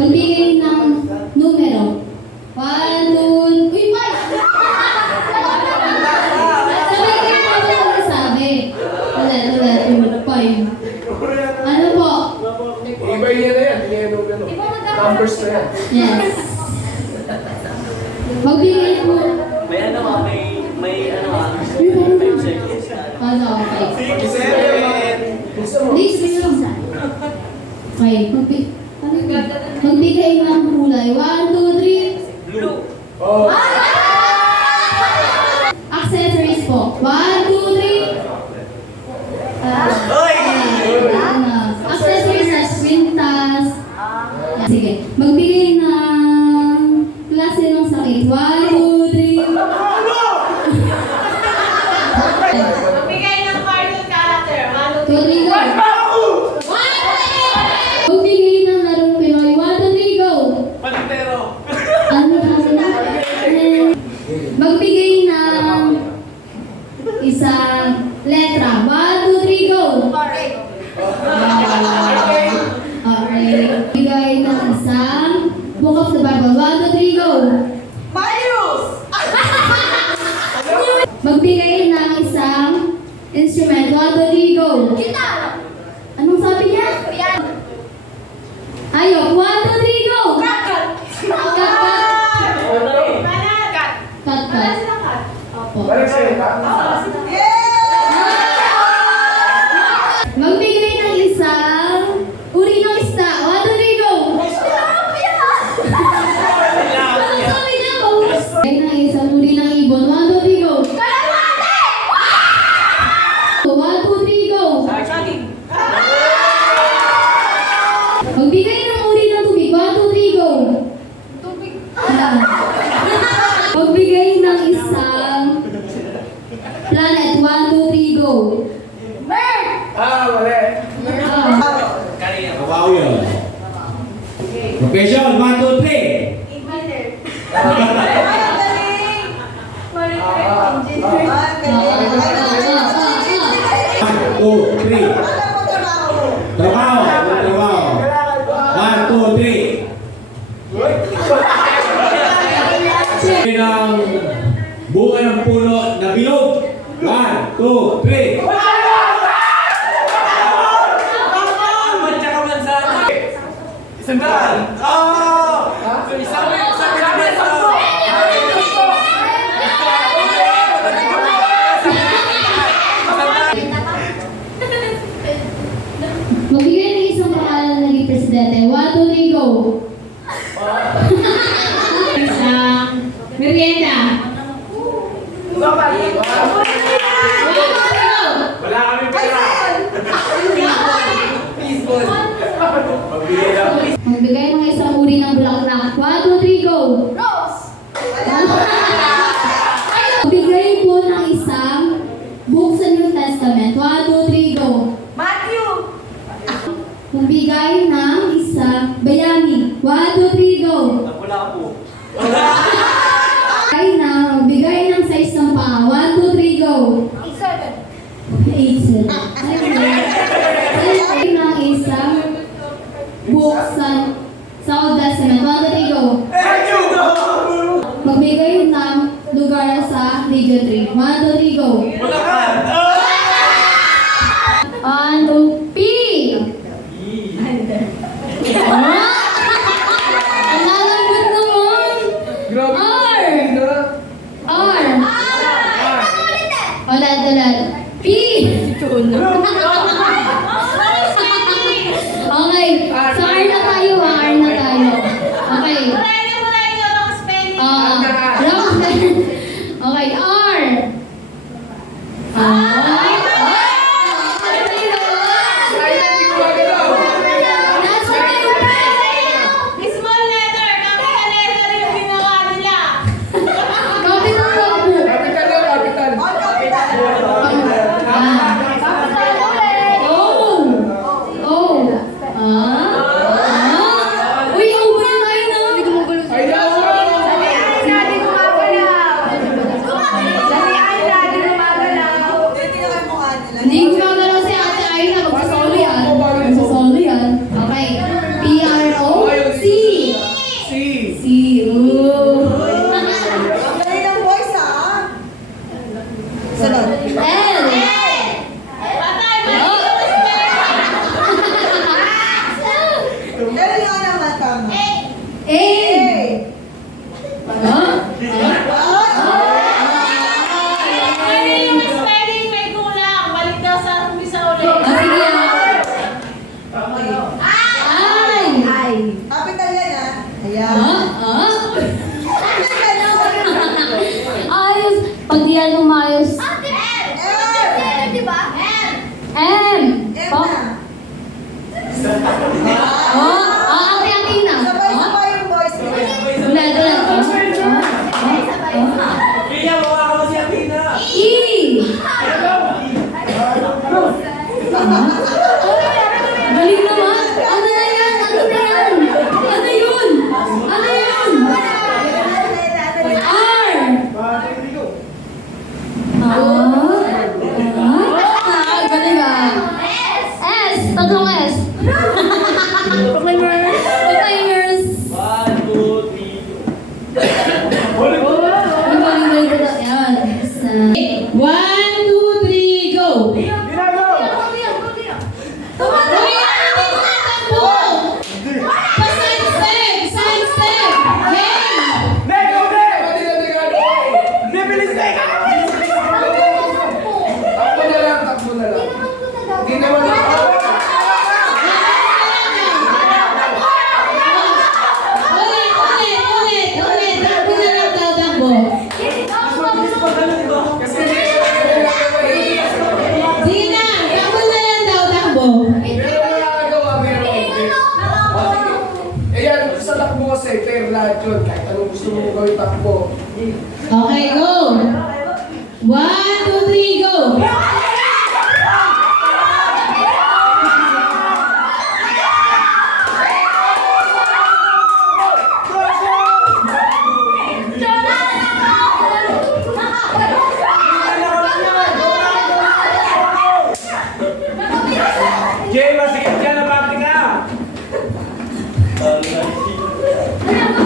Magbigay ng numero. 1, 2, uy, 5! Sabay kayo ako magsasabi. Ulit, 5. Ano po? Iba yan na yan. Numbers na yan. Yes. Magbigay po. May ano ah, may ano ah, 5 seconds na. Ano, okay. 7. Next lang. Okay, magbigay ng kulay. 1, 2, 3. Blue. Oh. Accessories po. 1, 2, 3. Hoy! Accessories na kwintas. Sige. Magbigay ng klase ng sakit. 1, 2, 3. Magbigay ng cartoon character. 2, 3, go. Magbigay ng larong Pinoy. 1, 2, 3, go. Pantero. Ano kasi na? Magbigay ng isang letra. 1, 2, 3, go. Okay. Magbigay ng isang book of the Bible. 1, 2, 3, go. Magbigay ng isang instrument. 1, 2, 3, go. Anong sabi niya? Ayok. 1, 2, 3, go. Cut, cut. Opo. Balik sa'yo, ha? Magbigay ng isang uri ng isda. 1, 2, 3, go. Anong sabi niya? Magbigay ng isang uri ng ibon. 1, 2, 3, go. 1, 2, 3, go. Magbigay ng uri ng tubig. 1, 2, 3, go. Magbigay ng isang planet. 1, 2, 3, go. Mali. Kawaw yun. Profession, 1, 2, 3. Two, three. Trabaho. Trabaho. 1, 2, 3. Ng bunga ng puno na bilog. 1, 2, 3. Isang daan. Oh! Isang Magbigay ng isang pangalan na naging presidente. 1, 2, 3, go! Isang merienda. 1, 2, 3, go! Wala kami pera. Magbigay ng isang uri ng bulaklak. 1, 2, 3, go! Magbigay po ng isang book sa New Testament. 1, 2, 3, go! Magbigay ng isang bayani. 1, 2, 3, go! Wala ka po. Magbigay ng size ng paa. 1, 2, 3, go! 8, 7. Magbigay ng isang book sa Old Testament. 1, 2, 3, go! Magbigay ng lugar sa Region 3. 1, 2, 3, go! Ano? P! Ang lalambot naman! Grabe. A. A. Ano? Ano yung spelling may kulang? Balik daw sa umpisa ulit. Ah, sige ah. Ay. Capital yan ah. Ayan. Ah? Ayos. Pag di yan umayos. M. M Pa- na. Ate na. Sabay-sabay yung boys. Ulit. Pia, mukha ka mo si Athena. E. Galing naman. Ano na yan? Ano na yan? Ano yun? Ano yun? R. Galing ba? S. Tatlong S. Proclaimers. 1, 2, 3, go. Yan. 1, 2, 3, go! Side step! Game! Takbo na lang. Hindi naman ako. Ulit. Takbo na lang daw, takbo. Kasi hindi Sige na, takbo na lang daw, takbo. meron magagawa, meron hindi. Eh yan, sa takbo kasi, fair lahat yun. Kahit anong gusto mo gawin takbo. Okay, go! 1, 2, 3, go! Jay, masikip ka na, bakit ka? Parang